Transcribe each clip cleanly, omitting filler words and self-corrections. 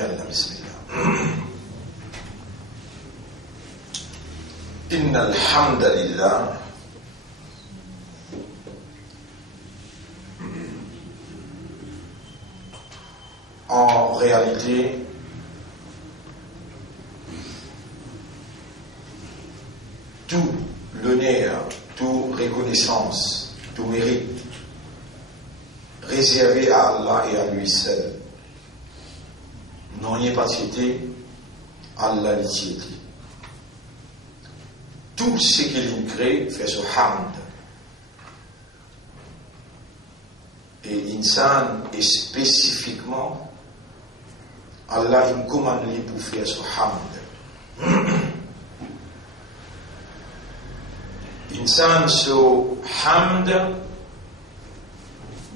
يلا بسم الله. إن الحمد لله en réalité tout l'honneur, toute reconnaissance, tout mérite réservé à Allah et à lui seul. Non, il n'y a pas de cité, Allah l'y cité. Tout ce qu'il crée fait ce hamd. Et l'insan est spécifiquement, Allah il commande lui pour faire ce hamd. L'insan, ce hamd,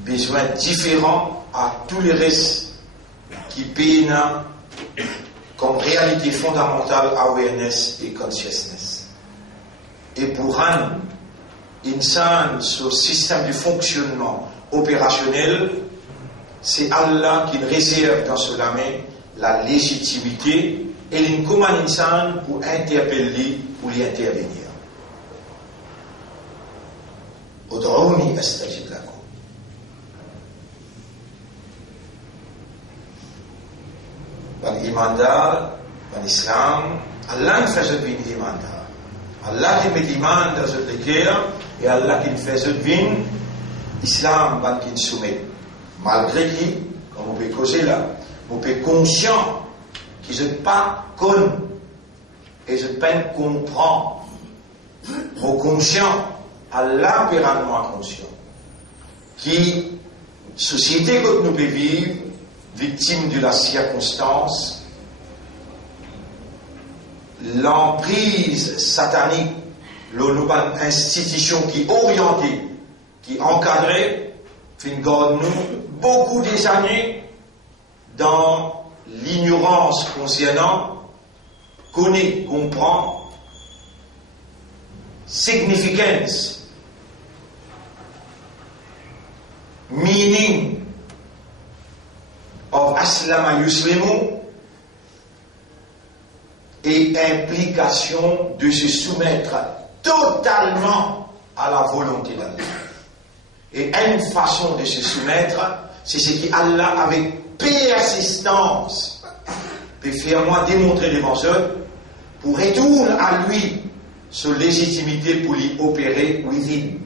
besoin différent à tous les restes qui peinent comme réalité fondamentale awareness et consciousness. Et pour un insan, ce système de fonctionnement opérationnel, c'est Allah qui réserve dans ce domaine la légitimité et il commande l'insan pour interpeller, pour y intervenir. Ud'ouni astajib lakum. Dans l'imandar, dans l'islam, Allah fait ce bin imandar. Allah qui met l'iman dans ce cœur et Allah qui fait ce bin islam qui soumet. Malgré qui, comme on peut causer là, on peut être conscient que je ne pas connais et je ne pas comprendre. Au conscient, Allah peut rendre conscient. Qui, société que nous pouvons vivre, victime de la circonstance, l'emprise satanique, l'institution qui orientée, qui encadrait, fait garde-nous beaucoup des années dans l'ignorance concernant, connaît, comprend, significance, meaning of Aslama Yuslimu et implication de se soumettre totalement à la volonté d'Allah. Et une façon de se soumettre, c'est ce qu'Allah, avec persistance, peut faire moi démontrer devant eux pour retourner à lui sa légitimité pour lui opérer within.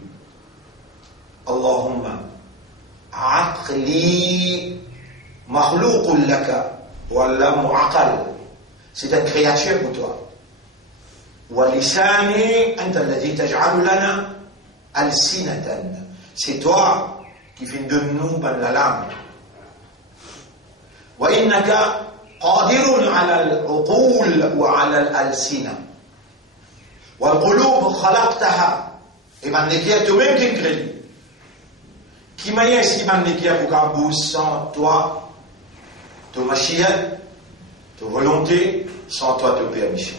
Allahumma aqli makhlouqun laka wa Allah mu'aqal. C'est une créature pour toi. Wa lisani anta alladhi taj'alu lana alsinatan. C'est toi qui viens de nous par la langue. Wa innaka qadirun ala al-uqul wa ala al-alsina. Wa al-qulub khalaqtaha. Et man nekia toi-même qui crée. Qui m'a dit si man nekia pour qu'un bout sans toi, ton machia, ta volonté, sans toi, ta permission.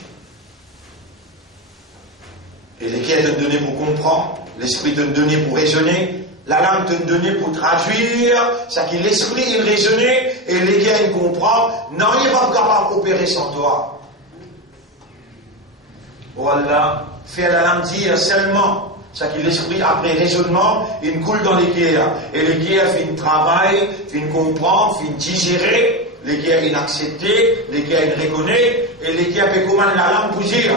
Et les qui te donné pour comprendre, l'esprit te donné pour raisonner, la langue te donné pour traduire, c'est que l'esprit il raisonnait et les qui il comprend, non, il n'est pas capable d'opérer sans toi. Voilà, faire la langue dire seulement, c'est que l'esprit après raisonnement, il coule dans l'équerre. Et l'équerre fait un travail, fait un comprendre, fait un digérer, l'équerre il accepte, l'équerre il reconnaît, et l'équerre peut commander la langue pour dire.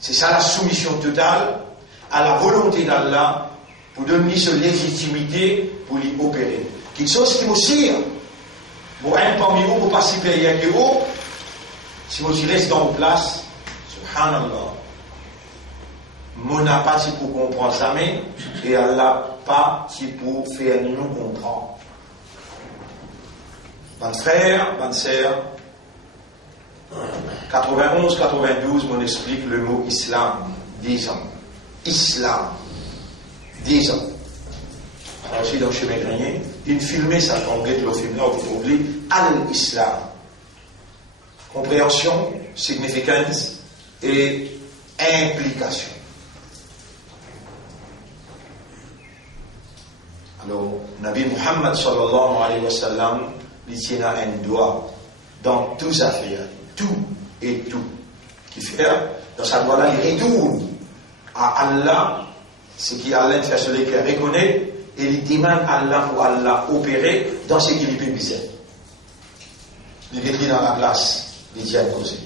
C'est ça la soumission totale à la volonté d'Allah pour donner sa légitimité pour l'y opérer. Quelque chose qui m'aussit, pour un parmi vous, pour pas supérieur que vous, si vous restez dans vos places, subhanallah, mon n'a pas si pour comprendre ça, mais et Allah pas si pour faire nous comprendre. Bonne frère, bonne sœur, 91-92, on explique le mot islam, 10 ans. Islam, 10 ans. Alors, aussi dans le chemin grenier, il filmait ça, on guette le film là, vous trouvez Al-Islam. Compréhension, significance et implication. Alors, Nabi Muhammad sallallahu alayhi wa sallam il tient un doigt dans toutes les affaires, tout et tout. Qui fait, dans sa doigt-là, il retourne à Allah, ce qui Allah fait celui qui reconnaît, et il demande à Allah pour Allah opérer dans ce qu'il peut viser. Il est dans la glace, il dit à causer.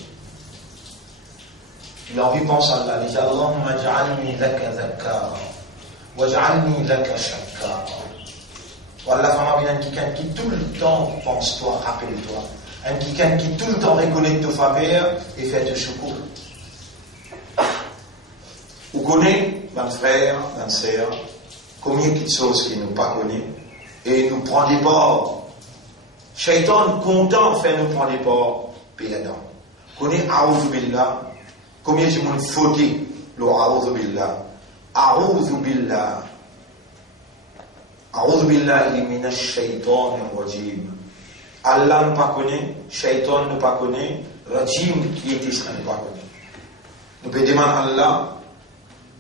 Il a envie de penser à Allah, il dit Allahumma ja'alni laka zakkara, wa ja'alni laka shakkara. Voilà, vraiment, quelqu'un qui tout le temps pense toi, rappelle-toi. Quelqu'un qui tout le temps reconnaît tes faveurs et fait te secours. Vous connaissez, mon frère, ma sœur, combien de choses qui nous pas connaissent et nous prend des ports. Shaitan content fait nous prendre des ports perdants. Connaissez A'udhu Billah, combien de monde fauté le A'udhu Billah. A'udhu Billah. A'udhu billahi minash shaitanir rajim. Allah ne pas connaît, Shaitan ne pas connaît, rajim qui est Israël ne pas connaît. Nous pouvons demander à Allah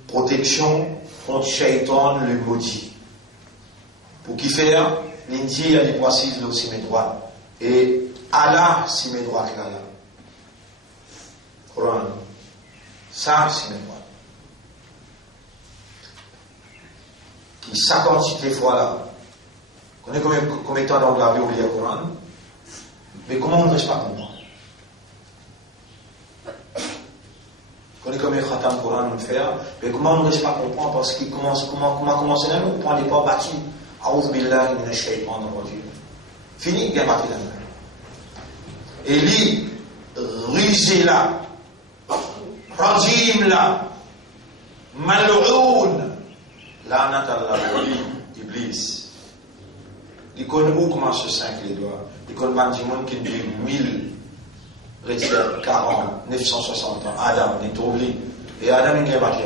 protection contre Shaitan le maudit. Pour qui faire, l'Indie a des poissons là aussi mes droits. Et Allah si mes droits là. Coran. Ça si mes droits. Qui 58 fois là. Vous connaissez combien de temps on l'a oublié le Coran? Mais comment on ne reste pas comprendre? Vous connaissez combien de khatam le Coran on le fait? Mais comment on ne reste pas comprendre? Parce qu'il commence, comment commencer là? On prend les pas battus. A'udhu billahi minash shaitanir rajim. Fini, bien battu la main. Et lui, rusé là, rajim là, mal'oun, la'nat Allah, Iblis. Il connaît où commence ce 5 les doigts. Il connaît pas du monde qui vit 1000, 40, 960 ans. Adam, il est trouvé. Et Adam, il est battu.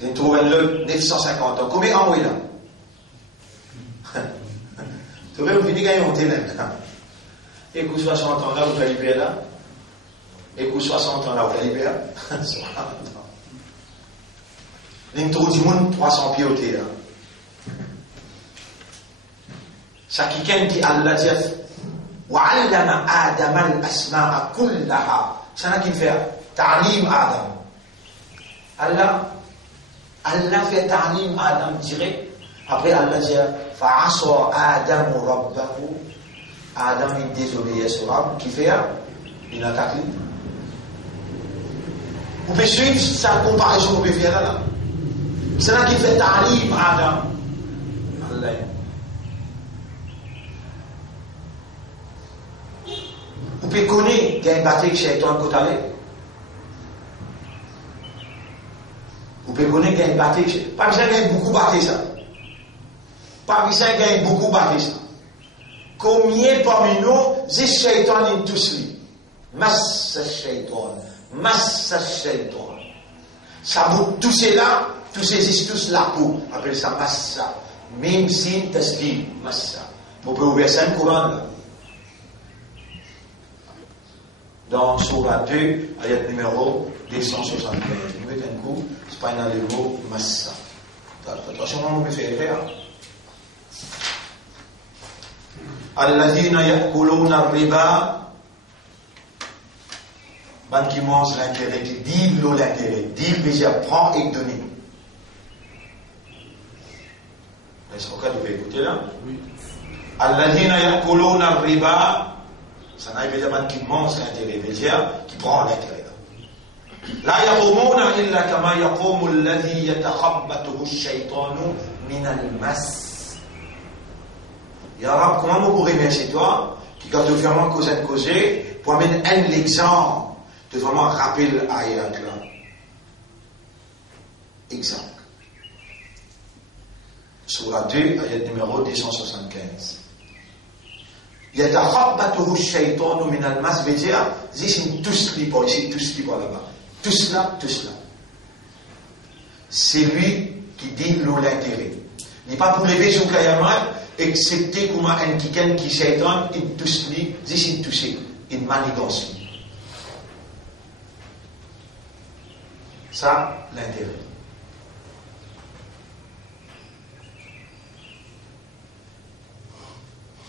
Il trouve le 950 ans. Combien d'années il a? Tu veux venir gagner un télé. Et que 60 ans là, vous allez libérer là. Et que 60 ans là, vous allez libérer. Il trouve du monde 300 pieds au télé. Ça qui dit Allah dit وعلم آدم الأسماء كلها. C'est ça qui fait ta'lim Adam. Allah fait ta'lim Adam direct. Après Allah dit فعصى آدم ربه. Adam il désobéit à son Rab qui fait il attaque lui. Vous pouvez suivre sa comparaison, vous pouvez faire là. C'est là qui fait ta'lim Adam. Allah. Vous pouvez connaître qu'il y a une bataille chez toi côté aller. Vous pouvez connaître qu'il y a une bataille chez. Pas besoin qu'il y ait beaucoup de bataille ça. Pas besoin qu'il y ait beaucoup de bataille ça. Combien parmi nous, ces shaitans sont tous là. Massa shaitan. Massa shaitan. Ça vous tous là, tous ces tous là pour. Appelle ça massa. Même si tasdim. Massa. Vous pouvez ouvrir ça un courant là. Dans Surah 2, ayat numéro 275. Vous mettez un coup, c'est pas un mot massa. Attention, on peut faire faire. Alladhina ya'kuluna ar-riba. Ban qui mange l'intérêt, qui dit l'intérêt. Dit déjà prend et donner. Est-ce que vous pouvez écouter là? Oui. Alladhina ya'kuluna ar-riba. Ça n'a évidemment qui mange l'intérêt, qui prend l'intérêt. La yaqumuna illa kama yaqumu alladhi yatakhabbathu ash-shaytanu min al-mas. Ya Rab, comment vous pourrez remercier toi, qui quand tu vraiment causer, pour amener un exemple de vraiment rappeler l'ayat là. Exemple. Surah 2, ayat numéro 275. Yatakhabbathu ash-shaytanu min al-mas, veut dire, ici tous les pas ici, tous les pas là-bas. Tous là. C'est lui qui dit l'intérêt. Il n'est pas pour lever son kayaman, excepté comme un quelqu'un qui shaytan, il tous les, ici touché, il manigance. Ça, l'intérêt.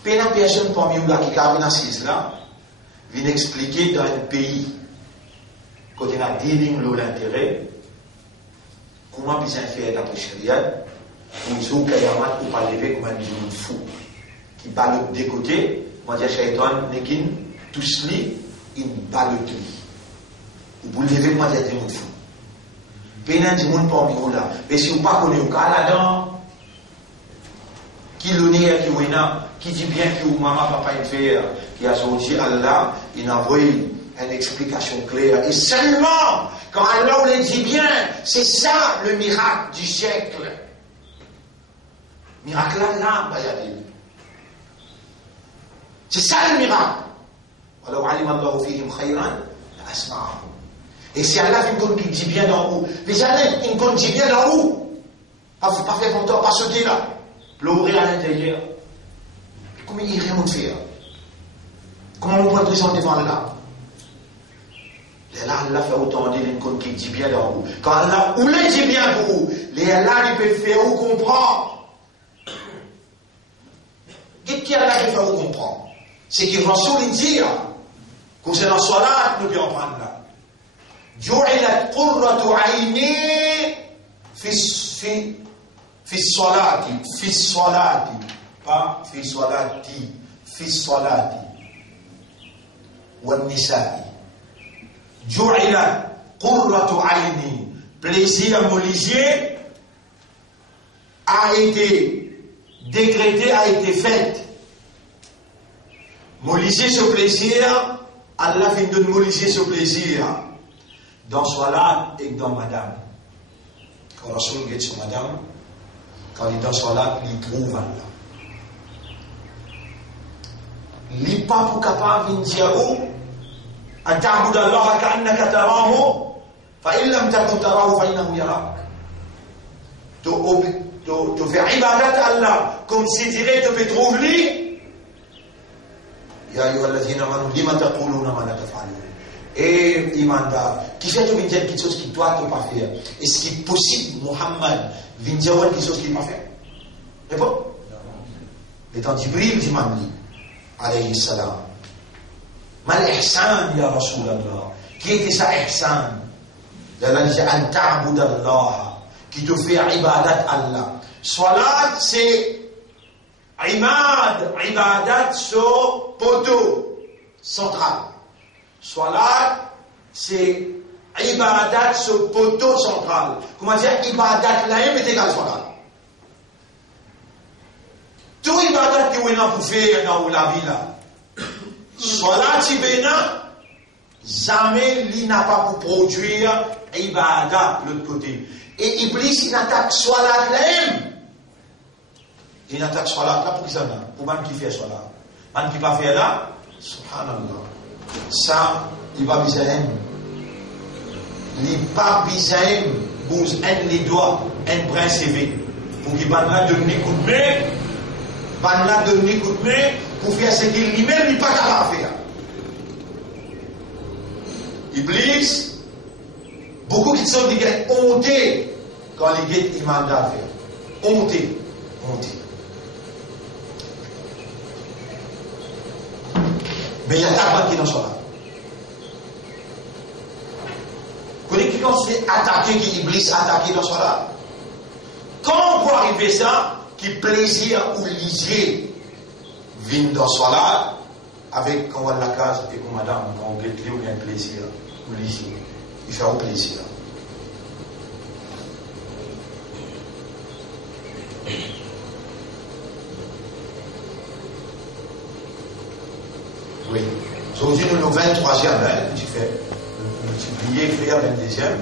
Pas la personne parmi nous là qui a une assise là, vient expliquer dans un pays, quand il y a dealing l'intérêt, comment bien faire d'après Sharia, pour ils ont Kayamat ou pas lever comme un musulman fou, qui bat l'autre des côtés, moi dire Shaitan n'est qu'une tous li, une balle de li. Ou vous lever, moi dire des gens fou. Pénin du monde parmi vous là, mais si vous ne connaissez pas là-dedans, qui l'honneur qui est là, qui dit bien que maman, papa, il fait, qui a sorti Allah, il a envoyé une explication claire. Et seulement, quand Allah le dit bien, c'est ça le miracle du siècle. Miracle là, Bayadil. C'est ça le miracle. Alors, alim Allah fihim khayran, asma'ahum. Et si Allah qui dit bien dans vous, les années, il dit bien dans vous, pas faire longtemps, pas sauter là, pleurer à l'intérieur. Comment il irait nous faire? Comment on peut présenter devant Allah? Là, Allah fait autant de l'encontre qui dit bien dans vous. Quand Allah, ou le dit bien pour vous, les Allah, il peut faire vous comprendre. Qu'est-ce qu'il Allah peut faire vous comprendre? C'est qu'il va souligner, concernant Salat, nous pouvons prendre là. جعلت قرة عيني في الصلاة pas في صلاتي في الصلاة والنساء جعلت قرة عيني plaisir Moïse a été décrété, a été fait. Moïse ce plaisir, Allah vient de Moïse ce plaisir dans Salat et dans Madame. Quand Rasoul est sur Madame, quand il est dans Salat, il trouve Allah. Il n'est pas pour capable de dire أن تعبد الله كأنك تراه فإن لم تكن تراه فإنه يراك. Tu fais ibadat à Allah comme si tu dirais tu peux trouver. Ya ayyuhalladhina amanu lima taquluna ma la taf'alun. Et imanda qui fait tout dire quelque chose qui doit ne pas faire. Est-ce qu'il est possible Muhammad vient dire quelque chose qu'il ne pas faire? C'est bon? Étant Jibril dit Mamli alayhi salam. Mal ihsan ya Rasulallah. Qui était ça ihsan? Allah dit an ta'bud Allah. Qui te fait ibadat Allah. Salat, c'est ibadat sur poteau central. Salat, c'est ibadat sur poteau central. Comment dire ibadat là est égal salat. Tout ibadat qui est là pour faire dans la vie là. Salat, si bien, jamais il n'a pas pour produire ibadat de l'autre côté. Et Iblis, il attaque Salat là. Il attaque Salat là pour qui ça va? Pour man qui fait Salat. Man qui pas fait là, subhanallah. Ça, il va besoin. Il pas besoin bouge un les doigts, un brin CV. Pour qu'il va là donner coup de main. Va là donner coup de main pour faire ce qu'il lui-même n'est pas capable de faire. Iblis, beaucoup qui sont des gars hontés quand les gars ils mandent à faire. Hontés. Mais il y a pas qui n'en sont là. Vous connaissez qui on se fait attaquer, qui Iblis attaquer dans ce là? Quand on peut arriver ça, qui plaisir ou lisier vient dans ce là, avec quand on va à la case et comme madame, quand on guette ou bien plaisir ou lisier. Il fait au plaisir. Oui. Aujourd'hui, nous sommes le 23e, tu fais multiplier, faire 22e.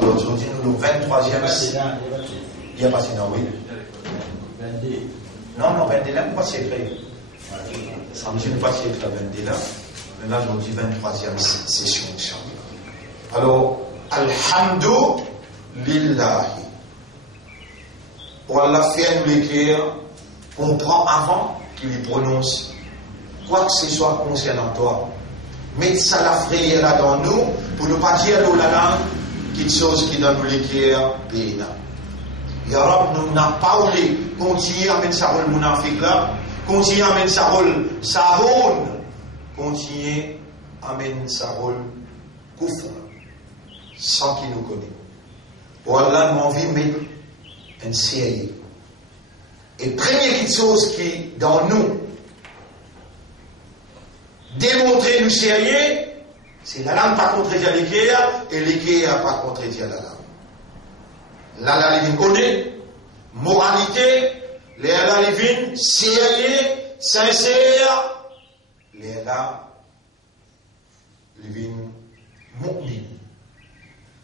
Alors aujourd'hui, nous sommes le 23e. Il y a pas si non, oui. 22. Non, 22 là, pas si écrit. Ça me dit pas si écrit 22 là. Mais là, aujourd'hui, 23e session, Inch'Allah. Alors, Alhamdulillah. Pour Allah faire nous l'écrire, on prend avant qu'il y prononce quoi que ce soit concernant toi. Mettez ça la frayeur là dans nous pour ne pas dire dans la langue quelque chose qui donne nous l'écrire péna. Ya Rab, nous n'avons pas voulu continuer à mettre ça dans le monafique là, continue à mener sa rôle, continue à mener sa rôle, couvre, sans qu'il nous connaisse. Voilà, mon envie de mettre une série. Et première chose qui, dans nous, démontrer nous sérieux, c'est la langue pas contredire l'équerre, et l'équerre pas contredire la langue. La livine connaît, moralité, la livine sérieux, sincère, la livine mu'min.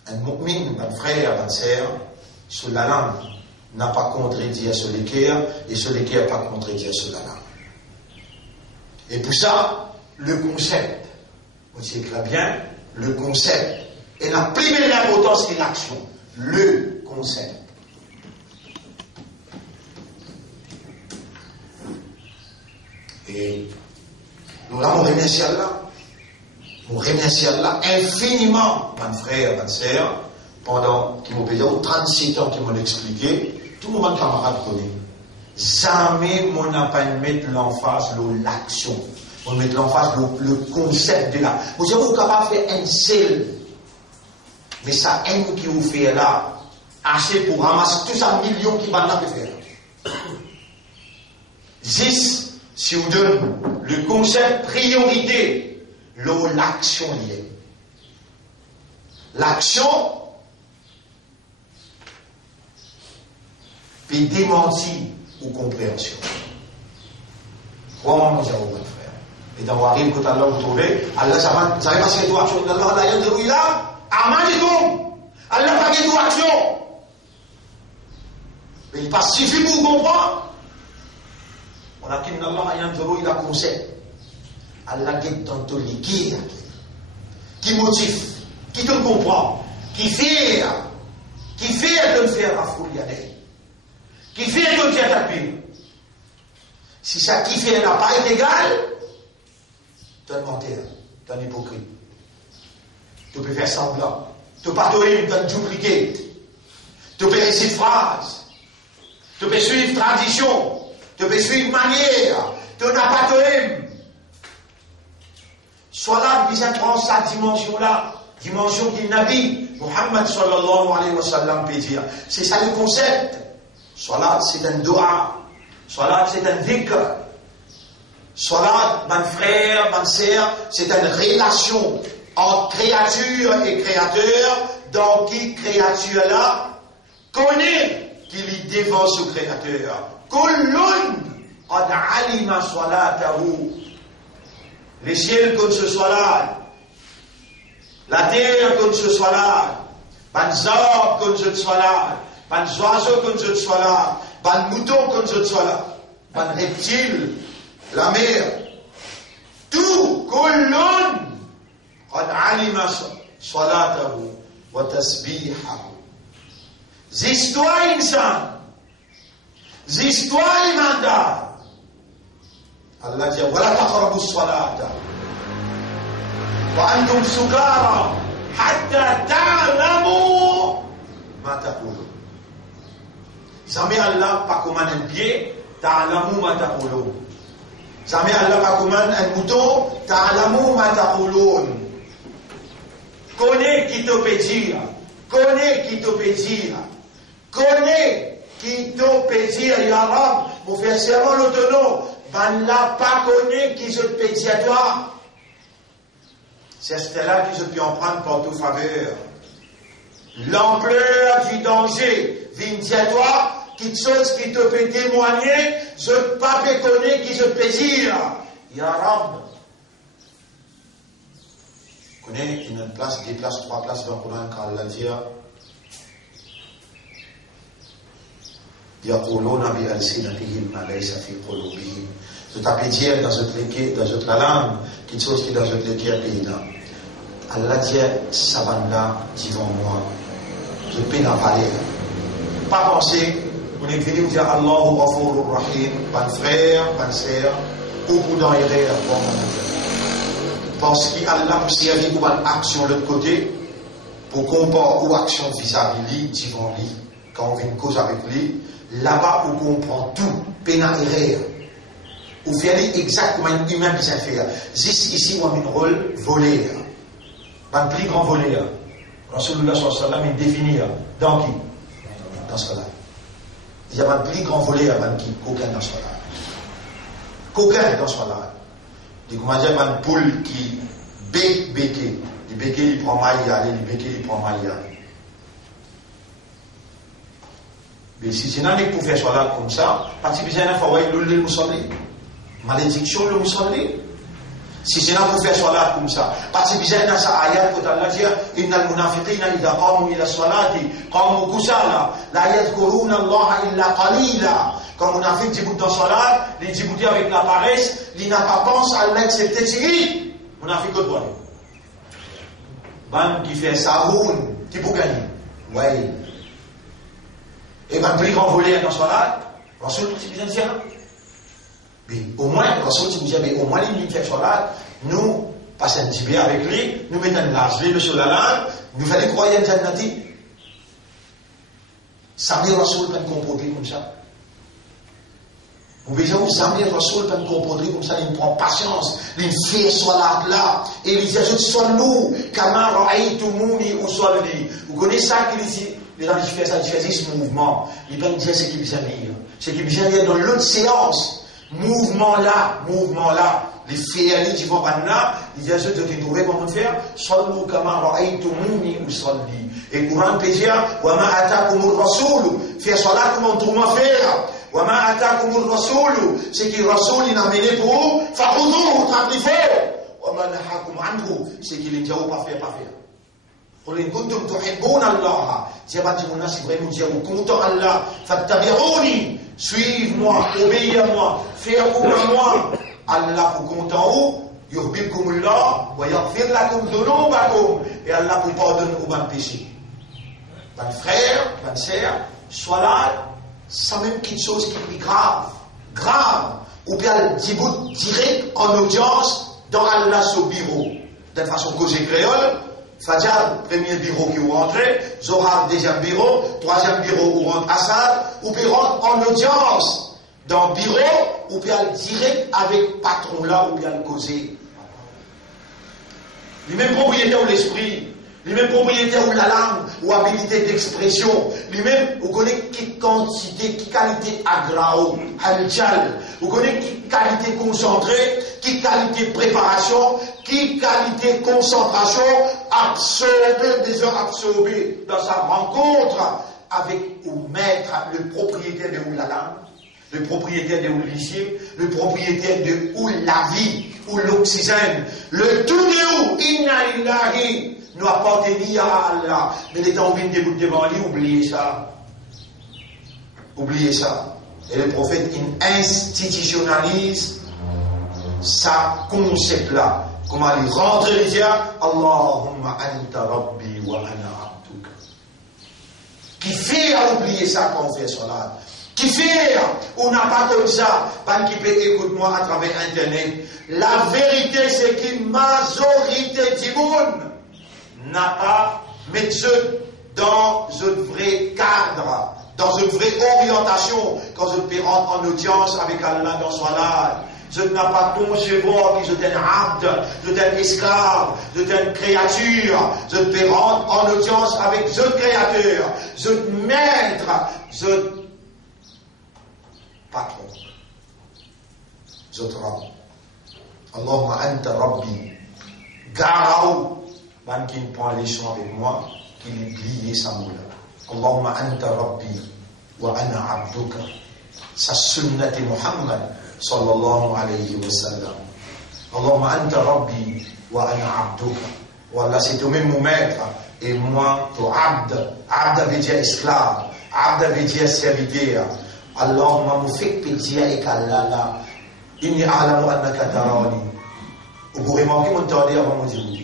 Un mu'min, un frère, un sœur, sur la langue, n'a pas contredire sur l'équerre, et sur l'équerre pas contredire sur la langue. Et pour ça, le concept, on s'écrit bien, le concept, et la première importance c'est l'action, le concept. Et nous remercions Allah, nous remercions Allah infiniment, mon frère, ma soeur, pendant qu'ils m'ont payé 37 ans qu'ils m'ont expliqué, tout le monde camarade connaît. Jamais on n'a pas mis l'emphase sur l'action. On met l'emphase le concept de la. Vous savez, vous êtes capable de faire un seul. Mais ça aime qui vous fait là, assez pour ramasser tous ces millions qui vont là faire. 10, si vous donne le concept priorité, l'action liée. L'action, puis démentir ou compréhension. Crois-moi, mon frère. Et dans Warim, quand Allah vous trouvez, Allah, ça va passer toute action. Allah, la yande où il a, amanikum. Allah, pas toute action. Mais il passe suffit pour comprendre. On a qu'il Allah, yande où il a concept. Allah, qui est dans ton liquide, qui motive, qui te comprend, qui fait de faire la foule, qui fait de faire ta pile. Si ça qui fait n'a pas été égal, tu es un menteur, tu es un hypocrite. Tu peux faire semblant. Tu peux pas te dupliquer. Tu peux réciter phrase. Tu peux suivre tradition. Tu peux suivre manière. Tu n'as pas de soit là, il prend cette dimension-là, dimension qu'il Nabi, Muhammad sallallahu alayhi wa sallam peut dire. C'est ça le concept. Soit là, c'est un doa. Soit là, c'est un dhikr. Soit là, mon frère, ma sœur, c'est une relation entre créature et créateur, dans qui créature-là connaît qu'il y devant ce créateur. Kullun qad alima salatahu. Les ciels comme ce soit là, la terre comme ce soit là, les arbres comme ce soit là, les oiseaux comme ce soit là, les moutons comme ce soit là, les reptiles, la mer, tout, kullun qad alima salatahu wa tasbihahu. Zis-toi insan, zis-toi imandar. Allah dit wala taqrabu as-salata wa antum sukara hatta ta'lamu ma taqulun. Jamais Allah pas commande un pied, ta'lamu ma taqulun. Jamais Allah pas commande un mouton, ta'lamu ma taqulun. Connais qui te peut dire, connais qui te peut dire, connais qui te peut dire, ya Rab, pour faire serment l'autonome. Ben là, pas connu qui se peut dire à toi. C'est là qui se peut en prendre pour toute faveur. L'ampleur du danger vient dire à toi, quelque chose qui te peut témoigner, je ne peux pas connaître qui se peut dire. Ya Rab. Vous connaissez une place, deux places, trois places dans le Coran quand Allah dit يقولون بألسنتهم ما ليس في قلوبهم. Je t'appelle dire dans notre langue, quelque chose qui dans notre pays là. Allah dit, ça va là, devant moi. Je peux en parler. Pas penser, on est venu dire Allahu Ghafurur Rahim, ban frère, ban sœur, beaucoup d'enrées à voir. Parce qu'Allah peut servir pour une action de l'autre côté, pour comparer ou action vis-à-vis lui, devant lui, quand on vient une cause avec lui. Là-bas où on comprend tout, pénal et rire. Ou faire exactement un humain qui sait faire. Ici, on a un rôle volé. Un plus grand volé. Rasulullah sallallahu alayhi wa sallam, il définit. Dans qui? Dans ce cas-là. Il y a un plus grand volet avant qui? Qu'aucun dans ce cas-là. Qu'aucun dans ce cas-là. Il comment dire, une poule qui béqué. Le béqué, il prend mal y aller, le béqué, il prend mal y aller. Mais si c'est un pour faire cela comme ça, parce que bien, il faut voir le moussolé. Malédiction, le moussolé. Si c'est un pour faire cela comme ça, parce que bien, dans sa ayat, quand Allah dit, Inna al-munafiqina idha qamu ila salati, qamu kusala, la yadhkuruna Allah illa qalila. Quand munafiq dit dans salat, il dit avec la paresse, il n'a pas pensé à Allah excepté Tigri. Munafiq de quoi? Ban qui fait sahoun, qui peut gagner. Oui. Et ben, plus grand volet dans salat, Rasul, c'est bien sûr. Mais au moins, Rasul, si vous avez au moins les fait salat, nous, passons un petit peu avec lui, nous mettons un large livre sur la langue, nous faisons croire en Jannati. Samir Rasul peut comporter comme ça. Vous voyez, Samir Rasul peut comporter comme ça, il prend patience, il fait salat là, et il dit, ajoute sallu, kama ra'aytumuni usalli. Vous connaissez ça qu'il dit? Les gens qui font ça, ils font ce mouvement. Ils peuvent dire ce qui vient dire. Ce qui vient dire dans l'autre séance. Mouvement là. Les féalies qui vont pas là, ils disent ceux qui trouvent comment faire. Sallu kama ra'aytumuni usalli. Et Coran peut dire, wa ma atakumur rasoul. Faire salat comment tout le monde faire. Wa ma atakumur rasoul. C'est que Rasoul il a amené pour vous. Fakhudouhu, trappez fort. Wa ma nahakum anhu. C'est qu'il est dit, pas faire. قل إن كنتم تحبون الله si vraiment dire vous content Allah fattabi'uni suivez-moi obéissez-moi faites-moi Allah vous content où yuhibbukumullah wa yaghfir lakum dhunubakum et Allah vous pardonne vos péchés. Mon frère, ma sœur, sois là, c'est même quelque chose qui est grave ou bien direct en audience dans Allah sur bureau de façon causée créole. Fajr, premier bureau qui vous rentrez, Zohar, deuxième bureau, troisième bureau où rentre Assad, ou puis rentre en audience dans le bureau, ou puis aller direct avec patron là, ou bien le causer. Les mêmes propriétaires ou l'esprit, les mêmes propriétaires ou la langue, ou habilité d'expression, les mêmes, vous connaissez qui quantité, qui qualité agrao, halchal, vous connaissez qui qualité concentrée, qui qualité préparation, qui qualité concentration, déjà absorbé dans sa rencontre avec ou maître, le propriétaire de ou la langue, le propriétaire de ou le lycée, le propriétaire de ou la vie, ou l'oxygène, le tout de où, inna lillahi, nous appartenons à Allah. Mais les temps où ils débutent devant lui, oubliez ça. Oubliez ça. Et le prophète, il institutionnalise ça concept-là. Comment il rentre et dit Allahumma anta rabbi wa ana abduka. Qui fait à oublier ça quand on fait cela? Qui fait on n'a pas comme ça? Pas qui peut écouter moi à travers Internet. La vérité, c'est qu'une majorité du monde n'a pas mis dans un vrai cadre, dans une vraie orientation, quand je peux rentrer en audience avec Allah dans son âge. Je n'ai pas ton cheval, je suis un abd, je suis un esclave, je suis une créature. Je peux rentrer en audience avec ce créateur, ce maître, ce patron, ce rang. Allahumma anta rabbi. Garao. Ban qui prend les champs avec moi, qui est plié sa moula. Allahumma anta rabbi wa ana abduka. Sa sunnati Muhammad sallallahu alayhi wa sallam. Allahumma anta rabbi wa ana abduka. Wallah, c'est toi-même mon maître et moi, ton abd. Abd veut dire esclave. Abd veut dire serviteur. Allahumma mufik pitié et Allah. Inni a'lamu annaka tarani. Vous pouvez manquer mon temps avant mon Dieu.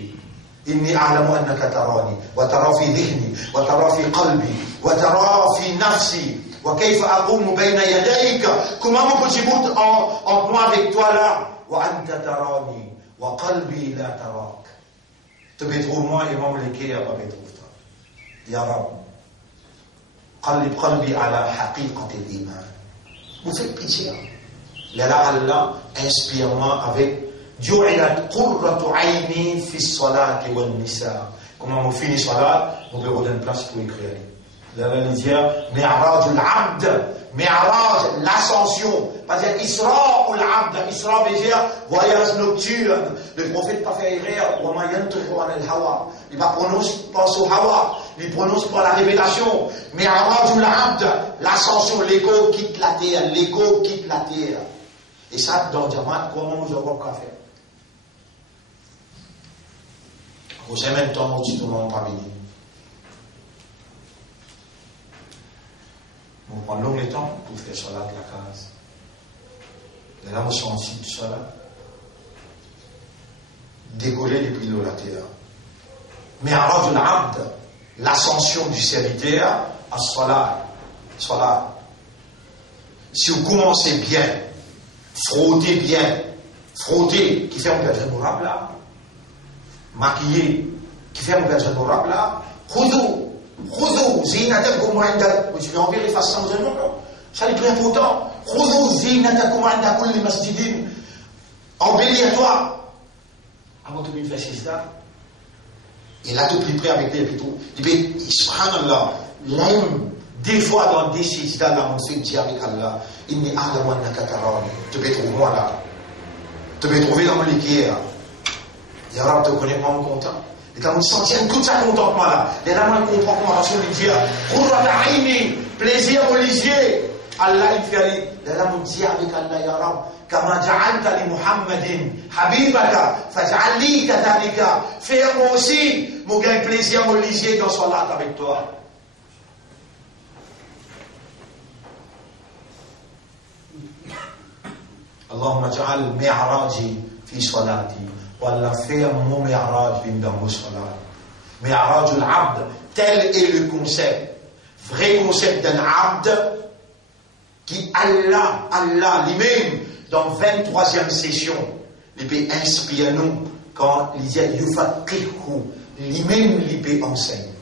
إني أعلم أنك تراني وترى في ذهني وترى في قلبي وترى في نفسي وكيف أقوم بين يديك comment peux-tu monter en moi avec toi là وأنت تراني وقلبي لا تراك te betrouve moi et moi le cœur pas betrouve toi يا رب قلب قلبي على حقيقة الإيمان vous faites pitié Là, Allah, inspire-moi avec Ju'ilat qurratu ayni fi salati wal nisa. Comment on finit salat, on peut redonner place pour écrire. Là, il dit Mi'raj al-Abd, Mi'raj, l'ascension. Pas dire Isra ou l'Abd. Isra veut dire voyage nocturne. Le prophète n'a pas fait erreur. Wa ma yantiqu anil hawa. Il ne prononce pas au hawa. Il prononce pas la révélation. Mi'raj al-Abd, l'ascension. L'ego quitte la terre. L'ego quitte la terre. Et ça, dans le Jamaat, comment nous avons qu'à faire? Vous avez même temps aussi tout le monde pas venir. On prend long temps pour faire salat de la case. Et là, on sent aussi tout ça là. Décoller depuis l'eau la terre. Mais alors de l'abd, l'ascension du serviteur à salat. Salat. Si vous commencez bien, frottez bien, frottez, qui fait un personne honorable là. Maquillé, qui fait un personne honorable là. خذوا زينتكم عند مش بيعمل لي فاصل زي ما ça est très important. خذوا زينتكم عند كل مسجد. Embellis-toi avant de faire ça. Et là, tout plus près avec des pitous. Et puis, subhanallah, l'aime, des fois dans des sijdas, là, on fait dire avec Allah, inni a'lamu annaka tarani. Tu peux trouver moi là. Tu peux trouver dans l'équerre. Ya Rab, te connais moi, mon content. Et quand vous sentez tout ça contentement là, les rames comprennent comment Rasul dit, Qurrat Aini, plaisir aux lisiers. Allah il fait, les rames dit avec Allah, Ya Rab, Kama ja'alta li Muhammadin, Habibaka, faj'al li kadhalika, fais-moi aussi, mon gain plaisir aux lisiers dans salat avec toi. Allahumma ja'al mi'raji fi salati. Wallah, faire mon mi'raj dans mon salat. Mi'raj al-abd, tel est le concept, vrai concept d'un abd, qui Allah lui-même, dans 23e session, il peut inspirer nous, quand il dit yufaqihu, lui-même, il peut enseigner.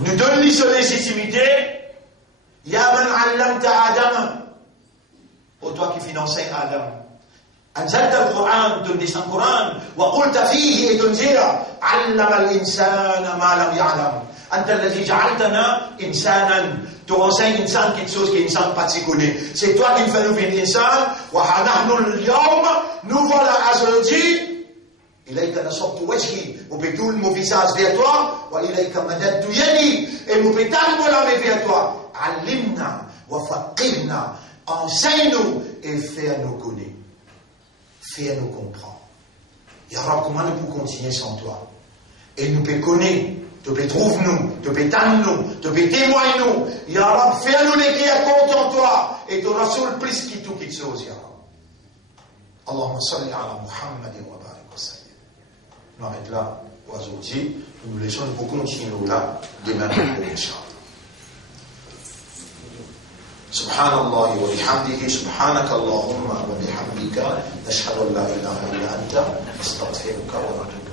Nous donne les légitimité, ya man allamta Adam, pour toi qui finances Adam. أنزلت القرآن تنزل القرآن وقلت فيه تنزيل علم الإنسان ما لم يعلم أنت الذي جعلتنا إنسانا تنزل إنسان quelque chose qu'insan pas connaît c'est toi qui fais nous venir إنسان ونحن اليوم nous voilà aujourd'hui إليك نصبت وجهي وبتول mon visage vers toi وإليك مددت يدي et mon pétale mon main vers toi علمنا وفقهنا enseigne-nous et fais-nous connaître. Fais-nous comprendre. Ya Rab, comment nous pouvons continuer sans toi? Et nous pouvons connaître, tu peux trouver nous, tu peux t'amener nous, tu peux témoigner nous. Ya Rab, fais-nous les qui est contre toi. Et tu Rasoul plus qui tout qui chose, Ya Rab. Allahumma salli ala Muhammad wa barik wa sallim. Nous arrêtons là aujourd'hui. Nous laissons pour continuer là demain, Inch'Allah. سبحان الله وبحمده سبحانك اللهم وبحمدك نشهد ان لا اله الا انت نستغفرك ونتوب